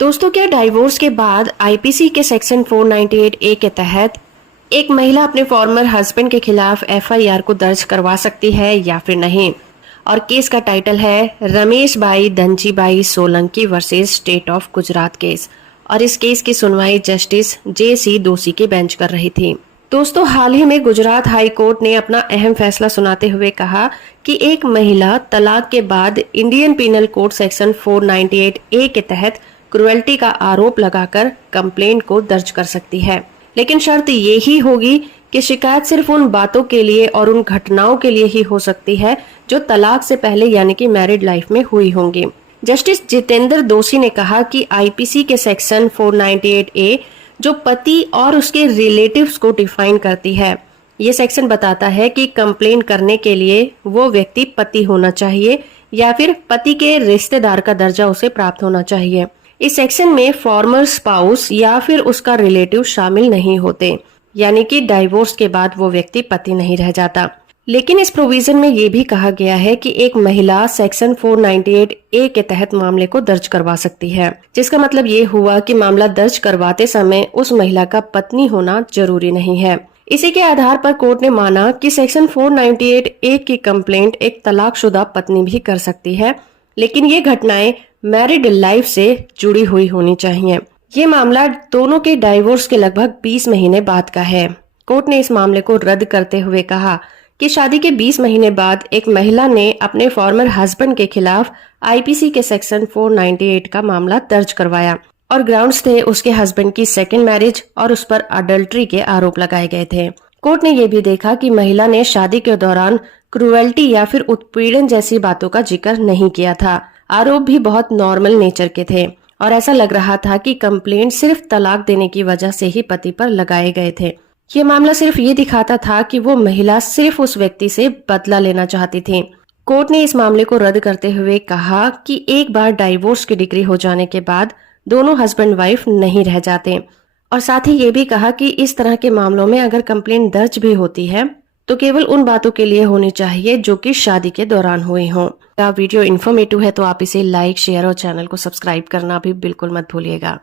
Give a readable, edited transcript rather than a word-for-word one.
दोस्तों, क्या डाइवोर्स के बाद आईपीसी के सेक्शन 498 ए के तहत एक महिला अपने फॉर्मर हस्बैंड के खिलाफ एफआईआर को दर्ज करवा सकती है या फिर नहीं? और केस का टाइटल है रमेश भाई Dhanjibhai Solanki versus state of Gujarat case. और इस केस की सुनवाई जस्टिस जे.सी. दोषी की बेंच कर रही थी। दोस्तों, हाल ही में गुजरात हाई कोर्ट ने अपना अहम फैसला सुनाते हुए कहा कि एक महिला तलाक के बाद इंडियन पीनल कोड सेक्शन 498 ए के तहत क्रुएल्टी का आरोप लगाकर कंप्लेंट को दर्ज कर सकती है, लेकिन शर्त ये ही होगी कि शिकायत सिर्फ उन बातों के लिए और उन घटनाओं के लिए ही हो सकती है जो तलाक से पहले यानी कि मैरिड लाइफ में हुई होंगी। जस्टिस जितेंद्र दोषी ने कहा कि आईपीसी के सेक्शन 498 ए जो पति और उसके रिलेटिव्स को डिफाइन करती है, ये सेक्शन बताता है कि कंप्लेंट करने के लिए वो व्यक्ति पति होना चाहिए या फिर पति के रिश्तेदार का दर्जा उसे प्राप्त होना चाहिए। इस सेक्शन में फॉर्मर स्पाउस या फिर उसका रिलेटिव शामिल नहीं होते, यानी कि डाइवोर्स के बाद वो व्यक्ति पति नहीं रह जाता। लेकिन इस प्रोविजन में ये भी कहा गया है कि एक महिला सेक्शन 498 ए के तहत मामले को दर्ज करवा सकती है, जिसका मतलब ये हुआ कि मामला दर्ज करवाते समय उस महिला का पत्नी होना जरूरी नहीं है। इसी के आधार पर कोर्ट ने माना कि सेक्शन 498 ए की कंप्लेंट एक तलाकशुदा पत्नी भी कर सकती है, लेकिन ये घटनाएं मैरिड लाइफ से जुड़ी हुई होनी चाहिए। ये मामला दोनों के डाइवोर्स के लगभग 20 महीने बाद का है। कोर्ट ने इस मामले को रद्द करते हुए कहा कि शादी के 20 महीने बाद एक महिला ने अपने फॉर्मर हस्बैंड के खिलाफ आईपीसी के सेक्शन 498 का मामला दर्ज करवाया और ग्राउंड्स थे उसके हस्बैंड की सेकेंड मैरिज और उस पर अडल्ट्री के आरोप लगाए गए थे। कोर्ट ने यह भी देखा कि महिला ने शादी के दौरान क्रुएल्टी या फिर उत्पीड़न जैसी बातों का जिक्र नहीं किया था। आरोप भी बहुत नॉर्मल नेचर के थे और ऐसा लग रहा था कि कंप्लेंट सिर्फ तलाक देने की वजह से ही पति पर लगाए गए थे। ये मामला सिर्फ ये दिखाता था कि वो महिला सिर्फ उस व्यक्ति से बदला लेना चाहती थी। कोर्ट ने इस मामले को रद्द करते हुए कहा कि एक बार डाइवोर्स की डिग्री हो जाने के बाद दोनों हस्बैंड वाइफ नहीं रह जाते, और साथ ही ये भी कहा कि इस तरह के मामलों में अगर कंप्लेंट दर्ज भी होती है तो केवल उन बातों के लिए होनी चाहिए जो कि शादी के दौरान हुई हों। वीडियो इन्फॉर्मेटिव है तो आप इसे लाइक, शेयर और चैनल को सब्सक्राइब करना भी बिल्कुल मत भूलिएगा।